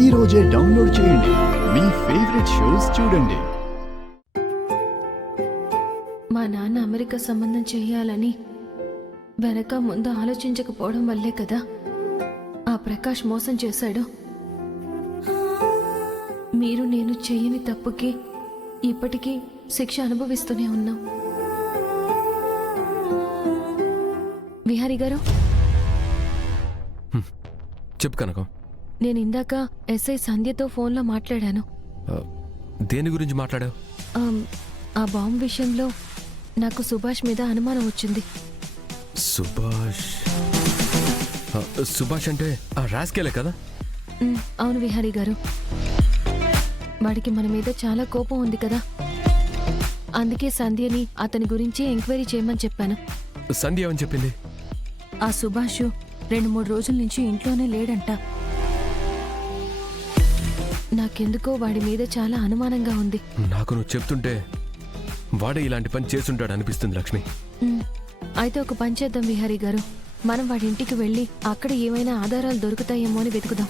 ఈ రోజే డౌన్లోడ్ చేయండి. మీ ఫేవరెట్ షోస్ చూడండి. మా నాన్న అమెరికా సంబంధం చేయాలని వెనక ముందు ఆలోచించకపోవడం వల్లే కదా ఆ ప్రకాష్ మోసం చేశాడు. మీరు నేను చేయని తప్పుకి ఇప్పటికీ శిక్ష అనుభవిస్తూనే ఉన్నాం. విహారీ గారు, చెప్పు కనకం. నేను ఇందాక ఎస్ఐ సంధ్యతో ఫోన్లో మాట్లాడాను. దేని గురించి మాట్లాడావు? ఆ బాంబు విషయంలో నాకు సుభాష్ మీద అనుమానం వచ్చింది. సుభాష్ అంటే ఆ రాస్కేలే కదా? అవును విహారీ గారు, వాడికి మన మీద చాలా కోపం ఉంది కదా, అందుకే సంధ్యని అతని గురించి ఎంక్వైరీ చేయమని చెప్పాను. సంధ్య ఏమని చెప్పింది? ఆ సుభాష్ 2-3 రోజుల నుంచి ఇంట్లోనే లేడంట. నాకెందుకో వాడి మీద చాలా అనుమానంగా ఉంది. నాకు నువ్వు చెప్తుంటే వాడే ఇలాంటి పని చేసుంటాడు అనిపిస్తుంది లక్ష్మి. అయితే ఒక పని చేద్దాం విహారీ గారు, మనం వాడి ఇంటికి వెళ్ళి అక్కడ ఏమైనా ఆధారాలు దొరుకుతాయేమో అని వెతుకుదాం.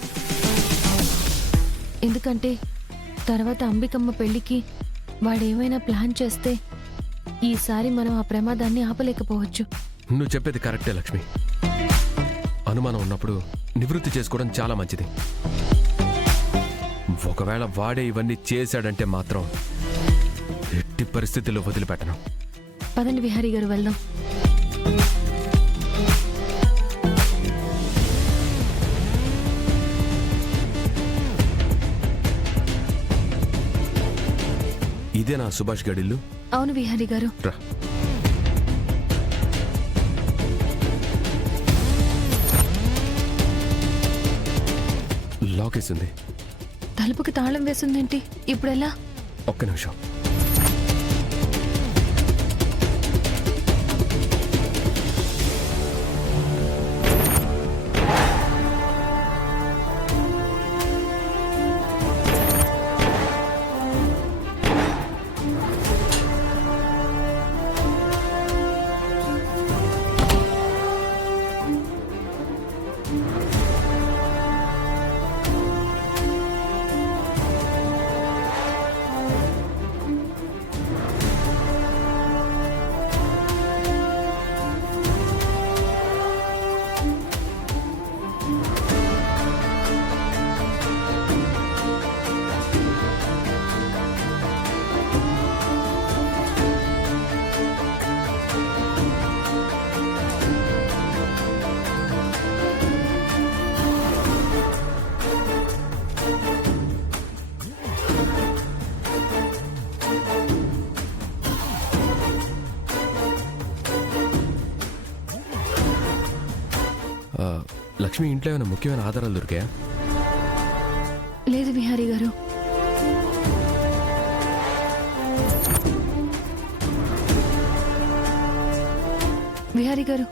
ఎందుకంటే తర్వాత అంబికమ్మ పెళ్లికి వాడేమైనా ప్లాన్ చేస్తే ఈసారి మనం ఆ ప్రమాదాన్ని ఆపలేకపోవచ్చు. నువ్వు చెప్పేది కరెక్టే లక్ష్మి. అనుమానం ఉన్నప్పుడు నివృత్తి చేసుకోవడం చాలా మంచిది. ఒకవేళ వాడే ఇవన్నీ చేశాడంటే మాత్రం ఎట్టి పరిస్థితుల్లో వదిలిపెట్టను. పదండి విహారీ గారు, వెళ్దాం. ఇదేనా సుభాష్ గడిల్లు? అవును విహారీ గారు. రా. లాకేసింది. తలుపుకి తాళం వేసిందేంటి? ఇప్పుడెలా? ఒక్క నిమిషం. లక్ష్మి, ఇంట్లో ఏమైనా ముఖ్యమైన ఆధారాలు దొరికాయా? లేదు విహారీ గారు. విహారీ గారు,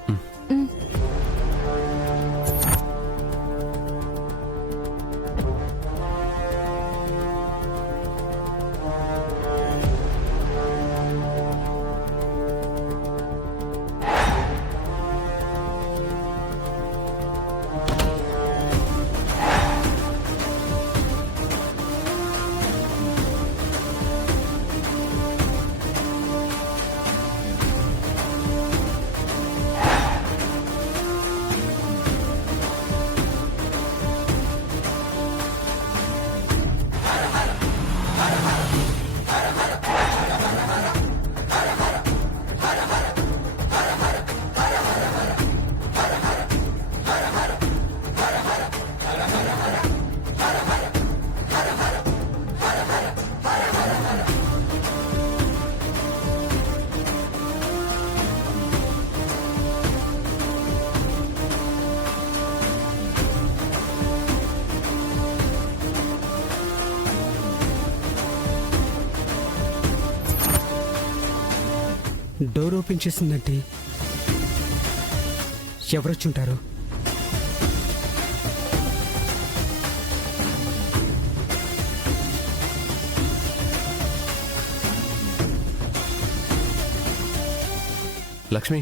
డోర్ ఓపెన్ చేసిందంటే ఎవరొచ్చుంటారు? లక్ష్మి,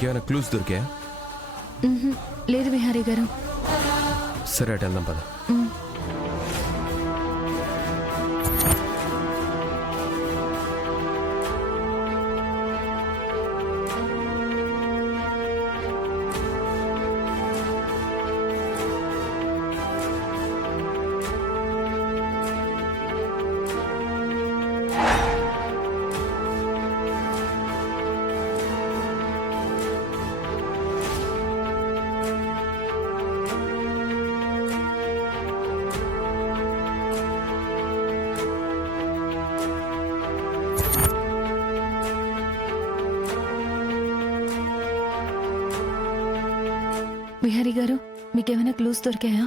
నీకేమైనా క్లూస్ దొరికాయా? మ్హూ. లేదు విహారీ గారు. సరే అటు వెళ్దాం పద. మ్. విహారీ గారు, మీకేమైనా క్లూస్ దొరికాయా?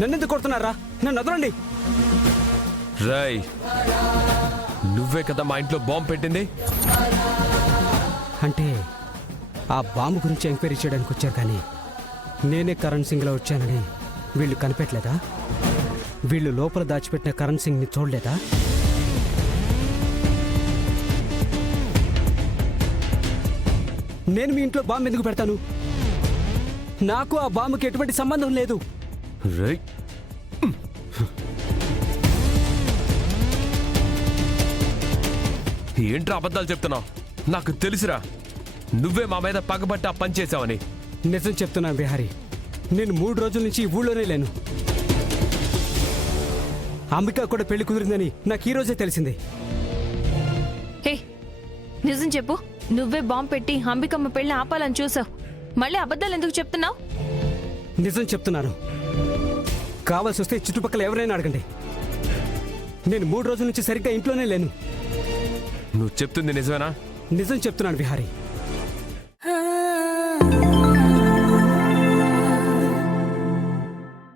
నన్నెందుకు కొడుతున్నారా? నన్ను వదలండి. రాయ్, నువ్వే కదా మా ఇంట్లో బాంబు పెట్టింది. అంటే ఆ బాంబు గురించి ఎంక్వైరీ చేయడానికి వచ్చారు, కానీ నేనే కరణ్ సింగ్లో వచ్చానని వీళ్ళు కనిపెట్టలేదా? వీళ్ళు లోపల దాచిపెట్టిన కరణ్ సింగ్ని చూడలేదా? నేను మీ ఇంట్లో బాంబు ఎందుకు పెడతాను? నాకు ఆ బాంబుకి ఎటువంటి సంబంధం లేదు. రాయ్, ఏంట్రా అబద్ధాలు చెప్తున్నావు? నాకు తెలుసురా, నువ్వే మా మీద పగబట్టి ఆ పని చేసావని. నిజం చెప్తున్నాను బిహారీ, నేను 3 రోజుల నుంచి ఈ ఊళ్ళోనే లేను. అంబిక కూడా పెళ్లి కుదిరిందని నాకు ఈ రోజే తెలిసింది. హే, నిజం చెప్పు. నువ్వే బాంబు పెట్టి అంబికమ్మ పెళ్లి ఆపాలని చూసావు. మళ్ళీ అబద్ధాలు ఎందుకు చెప్తున్నావు? నిజం చెప్తున్నాను. కావాల్సి వస్తే చుట్టుపక్కల ఎవరైనా అడగండి. నేను 3 రోజుల నుంచి సరిగ్గా ఇంట్లోనే లేను. నువ్వు చెప్తుంది నిజమేనా? నిజం చెప్తున్నాను విహారీ.